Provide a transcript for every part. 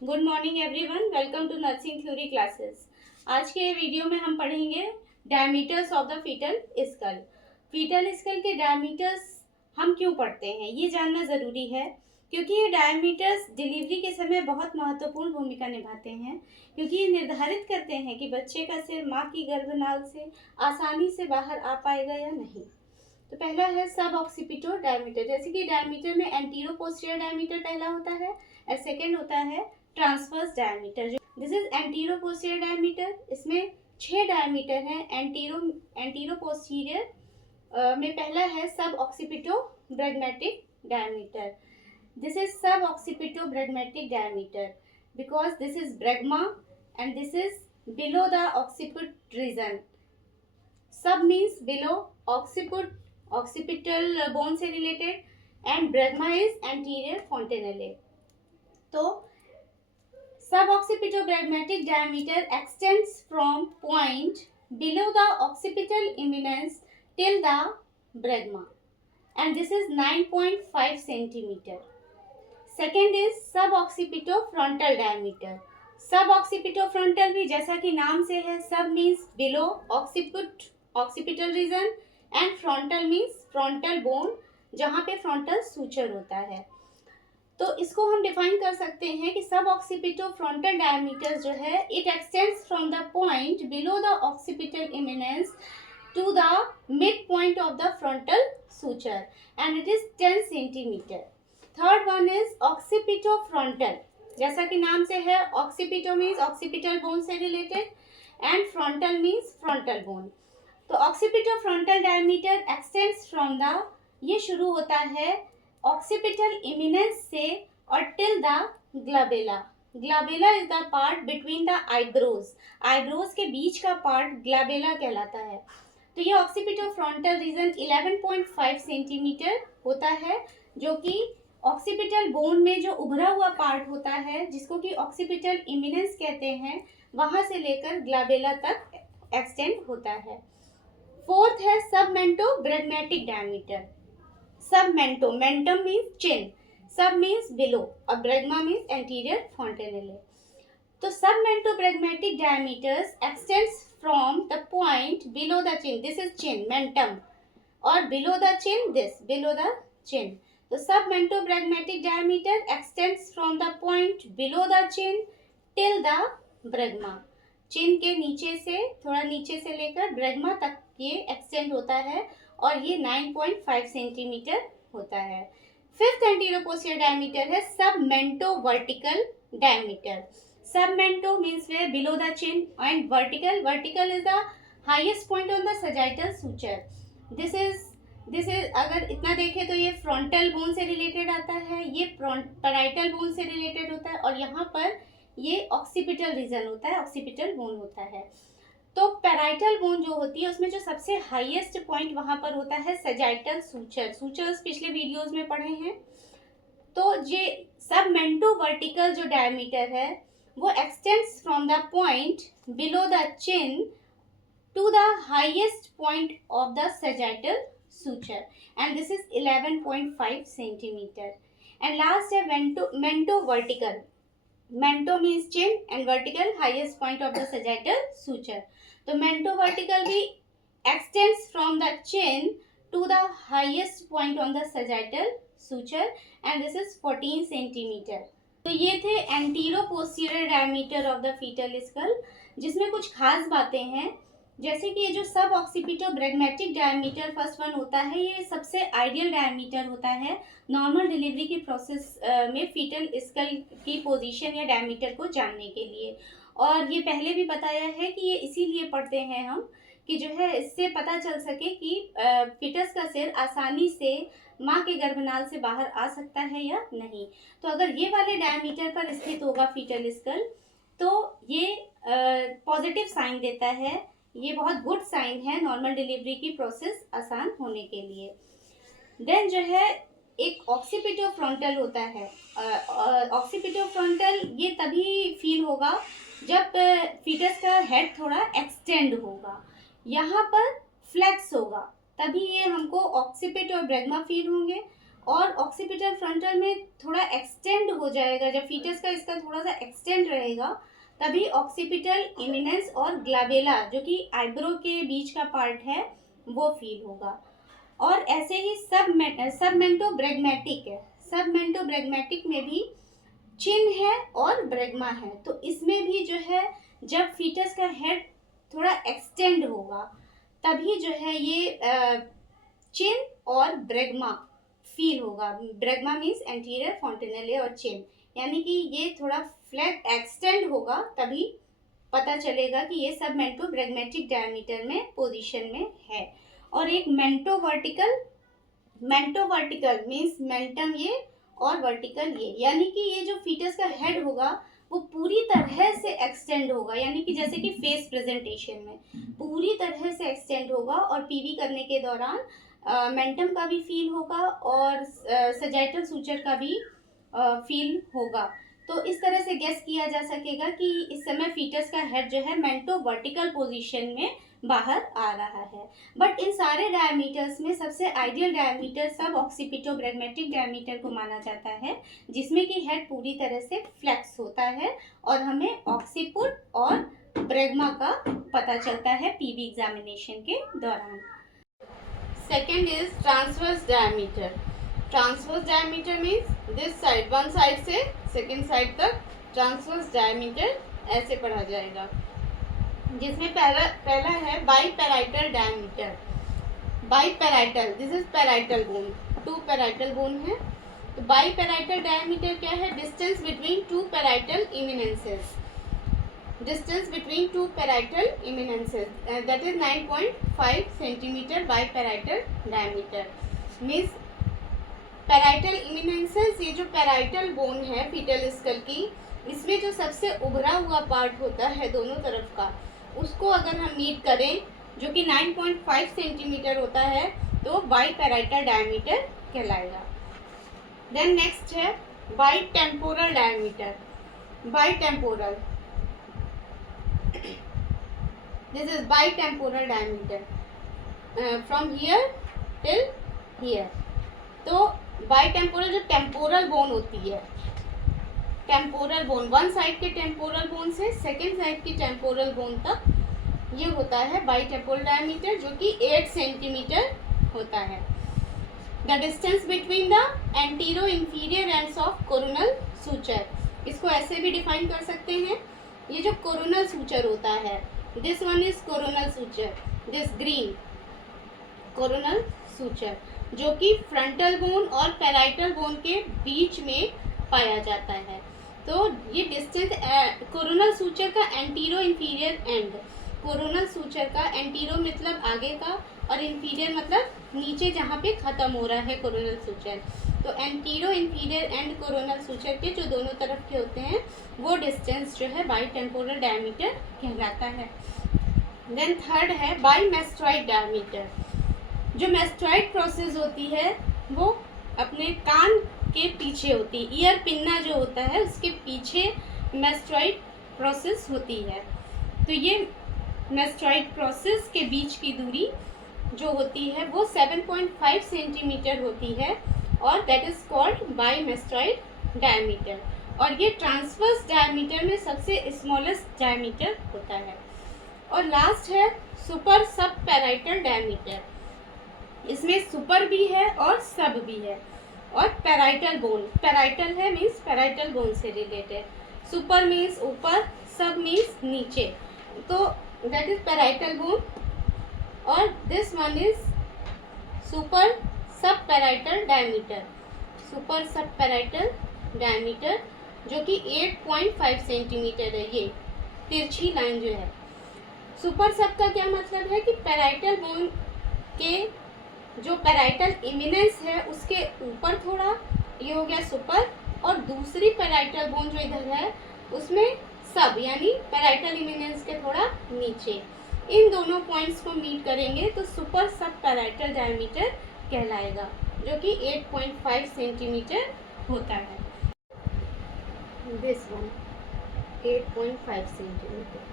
Good morning everyone, welcome to nursing theory classes. आज के video में हम पढ़ेंगे diameters of the fetal skull. Fetal skull के डायमीटर्स हम क्यों पढ़ते हैं ये जानना ज़रूरी है, क्योंकि ये डायमीटर्स डिलीवरी के समय बहुत महत्वपूर्ण भूमिका निभाते हैं, क्योंकि ये निर्धारित करते हैं कि बच्चे का सिर माँ की गर्भनाल से आसानी से बाहर आ पाएगा या नहीं। तो पहला है सब ऑक्सीपिटो डायमीटर, जैसे कि डायमीटर में एंटीरो पोस्टीरियर डायमीटर पहला होता है और सेकंड होता है transverse diameter. This is antero posterior diameter. इसमें 6 डायमीटर हैं। एंटीरो पोस्टीरियर में पहला है सब ऑक्सीपिटो ब्रैगमेटिक डायमीटर। दिस इज सब occipito ब्रैगमेटिक diameter because this is ब्रैगमा and this is below the ऑक्सीपिट reason. सब मीन्स बिलो ऑक्सीपिटल बोन से रिलेटेड एंड ब्रैगमा इज एंटीरियर फोंटेनेले। तो Suboccipitobregmatic diameter extends from point below the occipital eminence till the bregma, and this is 9.5 centimeter. Second is suboccipitofrontal diameter. Suboccipitofrontal भी जैसा कि नाम से है, sub means below occipital region and frontal means frontal bone, जहाँ पे frontal suture होता है। तो इसको हम डिफाइन कर सकते हैं कि सब ऑक्सीपिटो फ्रंटल डायमीटर जो है it extends from the point below the occipital eminence to the mid point of the frontal suture and it is 10 centimetre. Third one is occipito frontal, जैसा कि नाम से है, ऑक्सीपिटो मीन्स ऑक्सीपिटल बोन से related and frontal means frontal bone. तो occipito frontal diameter extends from the, ये शुरू होता है ऑक्सीपिटल इमिनेंस से और till the glabella. Glabella is the part between the eyebrows, eyebrows के बीच का पार्ट ग्लाबेला कहलाता है। तो ये ऑक्सीपिटो फ्रंटल रीजन 11.5 सेंटीमीटर होता है, जो कि ऑक्सीपिटल बोन में जो उभरा हुआ पार्ट होता है जिसको कि ऑक्सीपिटल इमिनेंस कहते हैं, वहां से लेकर ग्लाबेला तक एक्सटेंड होता है। फोर्थ है सबमेंटो ब्रैगमेटिक diameter. Submentum, mentum means chin, sub means below और bregma means anterior fontanelle. तो submentobregmatic diameters extends from the point below the chin, this is chin, mentum, और below the chin, this, below the chin. तो submentobregmatic diameter extends from the point below the chin till the bregma. चिन के नीचे से, थोड़ा नीचे से लेकर ब्रेगमा तक ये एक्सटेंड होता है और ये 9.5 सेंटीमीटर होता है। फिफ्थ एंटीरो पोस्टीरियर डायमीटर है submento vertical diameter. Submento means where below the chin and vertical is the highest point on the sagittal suture. This is अगर इतना देखें तो ये फ्रंटल बोन से रिलेटेड आता है, ये पैराइटल बोन से रिलेटेड होता है और यहाँ पर ये ऑक्सीपिटल रीजन होता है, ऑक्सीपिटल बोन होता है। तो पैराइटल बोन जो होती है उसमें जो सबसे हाईएस्ट पॉइंट वहां पर होता है सजाइटल सूचर। सूचर्स पिछले वीडियोस में पढ़े हैं। तो ये सबमेंटो वर्टिकल जो डायमीटर है वो extends from the point below the chin to the highest point of the sagittal suture and this is 11.5 centimetre. And last है mento vertical. Mento means chin and vertical highest point of the sagittal suture. तो mento vertical भी extends from the chin to the highest point on the sagittal suture and this is 14 centimetre. तो ये थे antero posterior diameter of the fetal school, जिसमें कुछ खास बातें हैं, जैसे कि ये जो सब ऑक्सीपिटो ब्रैगमेटिक डायमीटर फर्स्ट वन होता है, ये सबसे आइडियल डायमीटर होता है नॉर्मल डिलीवरी की प्रोसेस में फीटल स्कल की पोजीशन या डायमीटर को जानने के लिए। और ये पहले भी बताया है कि ये इसीलिए पढ़ते हैं हम कि जो है इससे पता चल सके कि फीटस का सिर आसानी से माँ के गर्भनाल से बाहर आ सकता है या नहीं। तो अगर ये वाले डायमीटर पर स्थित होगा फीटल स्कल तो ये पॉजिटिव साइन देता है, ये बहुत गुड साइन है नॉर्मल डिलीवरी की प्रोसेस आसान होने के लिए। देन जो है एक ऑक्सीपिटो फ्रंटल होता है। ऑक्सीपिटो फ्रंटल ये तभी फील होगा जब फीटस का हेड थोड़ा एक्सटेंड होगा, यहाँ पर फ्लेक्स होगा, तभी ये हमको ऑक्सीपिट और ब्रैगमा फील होंगे और ऑक्सीपिटल फ्रंटल में थोड़ा एक्सटेंड हो जाएगा, जब फीटस का इसका थोड़ा सा एक्सटेंड रहेगा तभी ऑक्सीपिटल इमिनेंस और ग्लाबेला जो कि आईब्रो के बीच का पार्ट है वो फील होगा। और ऐसे ही सबमेंटोब्रेगमेटिक है, सबमेंटोब्रेगमेटिक में भी चिन है और ब्रेगमा है। तो इसमें भी जो है जब फीटस का हेड थोड़ा एक्सटेंड होगा तभी जो है ये चिन और ब्रेगमा फील होगा। ब्रेगमा मीन्स एंटीरियर फॉन्टेनेले और चिन, यानी कि ये थोड़ा फ्लैट एक्सटेंड होगा तभी पता चलेगा कि ये सबमेंटोब्रेगमेटिक डायमीटर में पोजीशन में है। और एक मेंटोवर्टिकल मीन्स मेंटम ये और वर्टिकल ये, यानी कि ये जो फीटस का हेड होगा वो पूरी तरह से एक्सटेंड होगा, यानी कि जैसे कि फेस प्रेजेंटेशन में पूरी तरह से एक्सटेंड होगा और पीवी करने के दौरान मेंटम का भी फील होगा और सजाइटल सूचर का भी फील होगा। तो इस तरह से गेस किया जा सकेगा कि इस समय फीटस का हेड जो है मेंटो वर्टिकल पोजीशन में बाहर आ रहा है। बट इन सारे डायमीटर्स में सबसे आइडियल डायमीटर सब ऑक्सीपिटोब्रेगमेटिक डायमीटर को माना जाता है, जिसमें कि हेड पूरी तरह से फ्लेक्स होता है और हमें ऑक्सीपुट और ब्रेगमा का पता चलता है पीवी एग्जामिनेशन के दौरान। Second is transverse diameter. Transverse diameter means this side, one side से सेकेंड साइड तक ट्रांसवर्स डायमीटर ऐसे पढ़ा जाएगा, जिसमें पहला है biparietal diameter. Biparietal, this is parietal bone, two parietal bone है। तो बाईपैराइटल डायमीटर क्या है? Distance between two parietal eminences, distance between two parietal eminences that is 9.5 centimetre biparietal diameter. Means parietal eminences, ये जो पैराइटल बोन है fetal skull की, इसमें जो सबसे उभरा हुआ पार्ट होता है दोनों तरफ का, उसको अगर हम मीट करें जो कि 9.5 सेंटीमीटर होता है तो बाईपैराइटल डायमीटर कहलाएगा। देन नेक्स्ट है bitemporal diameter. Bitemporal, this is bitemporal diameter from here till here. तो बाईटेम्पोरल जो टेम्पोरल बोन होती है, टेम्पोरल बोन, वन साइड के टेम्पोरल बोन से सेकेंड साइड की टेम्पोरल बोन तक ये होता है बाईटेम्पोरल डायमीटर, जो कि 8 सेंटीमीटर होता है। The distance between the antero inferior ends of coronal suture, इसको ऐसे भी डिफाइन कर सकते हैं। ये जो कोरोनल सूचर होता है, this one is coronal suture, this green coronal suture, जो कि फ्रंटल बोन और पैराइटल बोन के बीच में पाया जाता है। तो ये डिस्टेंस कोरोनल सूचर का antero inferior and, coronal suture का एंटीरो मतलब आगे का और इंफीरियर मतलब नीचे जहाँ पे खत्म हो रहा है कोरोनल सूचर। तो antero inferior and coronal suture के जो दोनों तरफ के होते हैं वो डिस्टेंस जो है बाईटेम्पोरल डायमीटर कहलाता है। देन थर्ड है बाईमेस्टोइड डायमीटर। जो मेस्टोइड प्रोसेस होती है वो अपने कान के पीछे होती है, ईयर पिन्ना जो होता है उसके पीछे मेस्टोइड प्रोसेस होती है। तो ये मेस्टोइड प्रोसेस के बीच की दूरी जो होती है वो 7.5 सेंटीमीटर होती है और दैट इज कॉल्ड बाईमेस्टोइड डायमीटर। और ये ट्रांसवर्स डायमीटर में सबसे स्मॉलेस्ट डायमीटर होता है। और लास्ट है सुपर सब पैराइटल डायमीटर। इसमें सुपर भी है और सब भी है। और पैराइटल बोन, पैराइटल है मीन्स पैराइटल बोन से रिलेटेड, सुपर मीन्स ऊपर, सब मीन्स नीचे, तो दैट इज पैराइटल बोन। और दिस वन इज सुपर सब पैराइटल डायमीटर, सुपर सब पैराइटल डायमीटर, जो कि 8.5 सेंटीमीटर है। ये तिरछी लाइन जो है, सुपर सब का क्या मतलब है कि पैराइटल बोन के जो पैराइटल इमिनेंस है उसके ऊपर थोड़ा ये हो गया सुपर, और दूसरी पैराइटल बोन जो इधर है उसमें सब, यानी पैराइटल इमिनेंस के थोड़ा नीचे। इन दोनों पॉइंट्स को मीट करेंगे तो सुपर सब पैराइटल डायमीटर कहलाएगा, जो कि 8.5 सेंटीमीटर होता है। दिस वन 8.5 सेंटीमीटर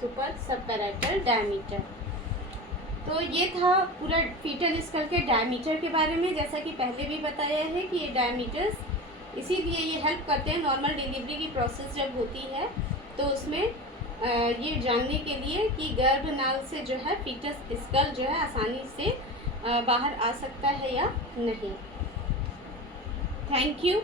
सुपर सब पैराइटल डायमीटर। तो ये था पूरा फीटल स्कल के डायमीटर के बारे में। जैसा कि पहले भी बताया है कि ये डायमीटर्स इसीलिए ये हेल्प करते हैं नॉर्मल डिलीवरी की प्रोसेस जब होती है तो उसमें ये जानने के लिए कि गर्भनाल से जो है फीटस स्कल जो है आसानी से बाहर आ सकता है या नहीं। Thank you.